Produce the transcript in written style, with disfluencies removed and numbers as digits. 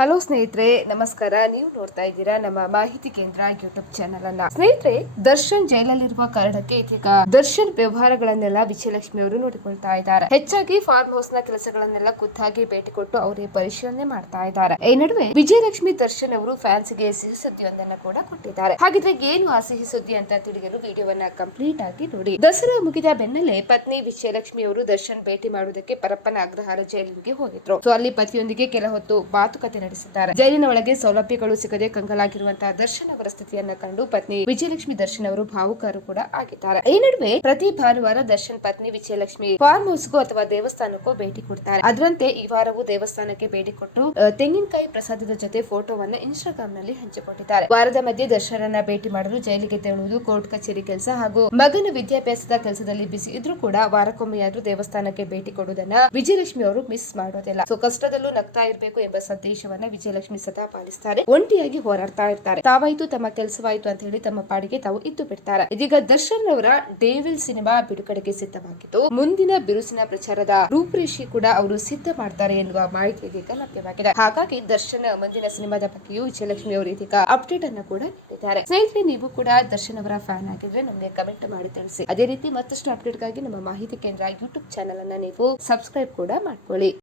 Hello ಸ್ನೇಹಿತರೆ, ನಮಸ್ಕಾರ. ನೀವು ನೋಡ್ತಾ ಇದ್ದೀರಾ ನಮ್ಮ ಮಾಹಿತಿ ಕೇಂದ್ರ ಯೂಟ್ಯೂಬ್ ಚಾನಲ್ ಅನ್ನ. ಸ್ನೇಹಿತರೆ, ದರ್ಶನ್ ಜೈಲಲ್ಲಿರುವ ಕಾರಣಕ್ಕೆ ಇದೀಗ ದರ್ಶನ್ ವ್ಯವಹಾರಗಳನ್ನೆಲ್ಲ ವಿಜಯಲಕ್ಷ್ಮಿ ಅವರು ನೋಡಿಕೊಳ್ತಾ ಇದ್ದಾರೆ. ಹೆಚ್ಚಾಗಿ ಫಾರ್ಮ್ ಹೌಸ್ ನ ಕೆಲಸಗಳನ್ನೆಲ್ಲ ಖುದ್ದಾಗಿ ಭೇಟಿ ಕೊಟ್ಟು ಅವರೇ ಪರಿಶೀಲನೆ ಮಾಡ್ತಾ ಇದ್ದಾರೆ. ಈ ನಡುವೆ ವಿಜಯಲಕ್ಷ್ಮಿ ದರ್ಶನ್ ಅವರು ಫ್ಯಾನ್ಸ್ ಗೆ ಸಿಹಿ ಸುದ್ದಿಯೊಂದನ್ನ ಕೂಡ ಕೊಟ್ಟಿದ್ದಾರೆ. ಹಾಗಿದ್ರೆ ಏನು ಆ ಸಿಹಿ ಸುದ್ದಿ ಅಂತ ತಿಳಿಯಲು ವಿಡಿಯೋವನ್ನ ಕಂಪ್ಲೀಟ್ ಆಗಿ ನೋಡಿ. ದಸರಾ ಮುಗಿದ ಬೆನ್ನಲ್ಲೇ ಪತ್ನಿ ವಿಜಯಲಕ್ಷ್ಮಿ ಅವರು ದರ್ಶನ್ ಭೇಟಿ ಮಾಡುವುದಕ್ಕೆ ಪರಪ್ಪನ ಅಗ್ರಹಾರ ಜೈಲಿಗೆ ಹೋಗಿದ್ರು. ಸೊ ಅಲ್ಲಿ ಪತಿಯೊಂದಿಗೆ ಕೆಲ ಹೊತ್ತು ಮಾತುಕತೆ ನಡೆಸಿದ್ದಾರೆ. ಜೈಲಿನ ಒಳಗೆ ಸೌಲಭ್ಯಗಳು ಸಿಗದೆ ಕಂಗಾಲಾಗಿರುವಂತಹ ದರ್ಶನ್ ಅವರ ಸ್ಥಿತಿಯನ್ನ ಕಂಡು ಪತ್ನಿ ವಿಜಯಲಕ್ಷ್ಮಿ ದರ್ಶನ್ ಅವರು ಭಾವುಕರು ಕೂಡ ಆಗಿದ್ದಾರೆ. ಈ ನಡುವೆ ಪ್ರತಿ ಭಾನುವಾರ ದರ್ಶನ್ ಪತ್ನಿ ವಿಜಯಲಕ್ಷ್ಮಿ ಫಾರ್ಮ್ ಹೌಸ್ಗೂ ಅಥವಾ ದೇವಸ್ಥಾನಕ್ಕೂ ಭೇಟಿ ಕೊಡ್ತಾರೆ. ಅದರಂತೆ ಈ ವಾರವೂ ದೇವಸ್ಥಾನಕ್ಕೆ ಭೇಟಿ ಕೊಟ್ಟು ತೆಂಗಿನಕಾಯಿ ಪ್ರಸಾದದ ಜೊತೆ ಫೋಟೋವನ್ನ ಇನ್ಸ್ಟಾಗ್ರಾಮ್ ನಲ್ಲಿ ಹಂಚಿಕೊಂಡಿದ್ದಾರೆ. ವಾರದ ಮಧ್ಯೆ ದರ್ಶನನ್ನ ಭೇಟಿ ಮಾಡಲು ಜೈಲಿಗೆ ತೆರಳುವುದು, ಕೋರ್ಟ್ ಕಚೇರಿ ಕೆಲಸ ಹಾಗೂ ಮಗನ ವಿದ್ಯಾಭ್ಯಾಸದ ಕೆಲಸದಲ್ಲಿ ಬಿಸಿ ಇದ್ರೂ ಕೂಡ ವಾರಕ್ಕೊಮ್ಮೆಯಾದ್ರೂ ದೇವಸ್ಥಾನಕ್ಕೆ ಭೇಟಿ ಕೊಡುವುದನ್ನ ವಿಜಯಲಕ್ಷ್ಮಿ ಅವರು ಮಿಸ್ ಮಾಡೋದಿಲ್ಲ. ಸೊ ಕಷ್ಟದಲ್ಲೂ ನಗ್ತಾ ಇರಬೇಕು ಎಂಬ ಸಂದೇಶವನ್ನ ವಿಜಯಲಕ್ಷ್ಮಿ ಸದಾ ಪಾಲಿಸ್ತಾರೆ. ಒಂಟಿಯಾಗಿ ಹೋರಾಡ್ತಾ ಇರ್ತಾರೆ. ತಾವಾಯ್ತು ತಮ್ಮ ಕೆಲಸವಾಯ್ತು ಅಂತ ಹೇಳಿ ತಮ್ಮ ಪಾಡಿಗೆ ತಾವು ಇದ್ದು ಬಿಡ್ತಾರೆ. ಇದೀಗ ದರ್ಶನ್ ಅವರ ಡೇವಿಲ್ ಸಿನಿಮಾ ಬಿಡುಗಡೆಗೆ ಸಿದ್ಧವಾಗಿದ್ದು ಮುಂದಿನ ಬಿರುಸಿನ ಪ್ರಚಾರದ ರೂಪುರೇಷೆ ಕೂಡ ಅವರು ಸಿದ್ಧ ಮಾಡ್ತಾರೆ ಎನ್ನುವ ಮಾಹಿತಿ ಇದೀಗ ಲಭ್ಯವಾಗಿದೆ. ಹಾಗಾಗಿ ದರ್ಶನ್ ಮುಂದಿನ ಸಿನಿಮಾದ ಬಗ್ಗೆಯೂ ವಿಜಯಲಕ್ಷ್ಮಿ ಅವರು ಇದೀಗ ಅಪ್ಡೇಟ್ ಅನ್ನು ಕೂಡ ನೀಡಿದ್ದಾರೆ. ಸ್ನೇಹಿತರೆ, ನೀವು ಕೂಡ ದರ್ಶನ್ ಅವರ ಫ್ಯಾನ್ ಆಗಿದ್ರೆ ನಮಗೆ ಕಮೆಂಟ್ ಮಾಡಿ ತಿಳಿಸಿ. ಅದೇ ರೀತಿ ಮತ್ತಷ್ಟು ಅಪ್ಡೇಟ್ ಗಾಗಿ ನಮ್ಮ ಮಾಹಿತಿ ಕೇಂದ್ರ ಯೂಟ್ಯೂಬ್ ಚಾನಲ್ ಅನ್ನ ನೀವು ಸಬ್ಸ್ಕ್ರೈಬ್ ಕೂಡ ಮಾಡ್ಕೊಳ್ಳಿ.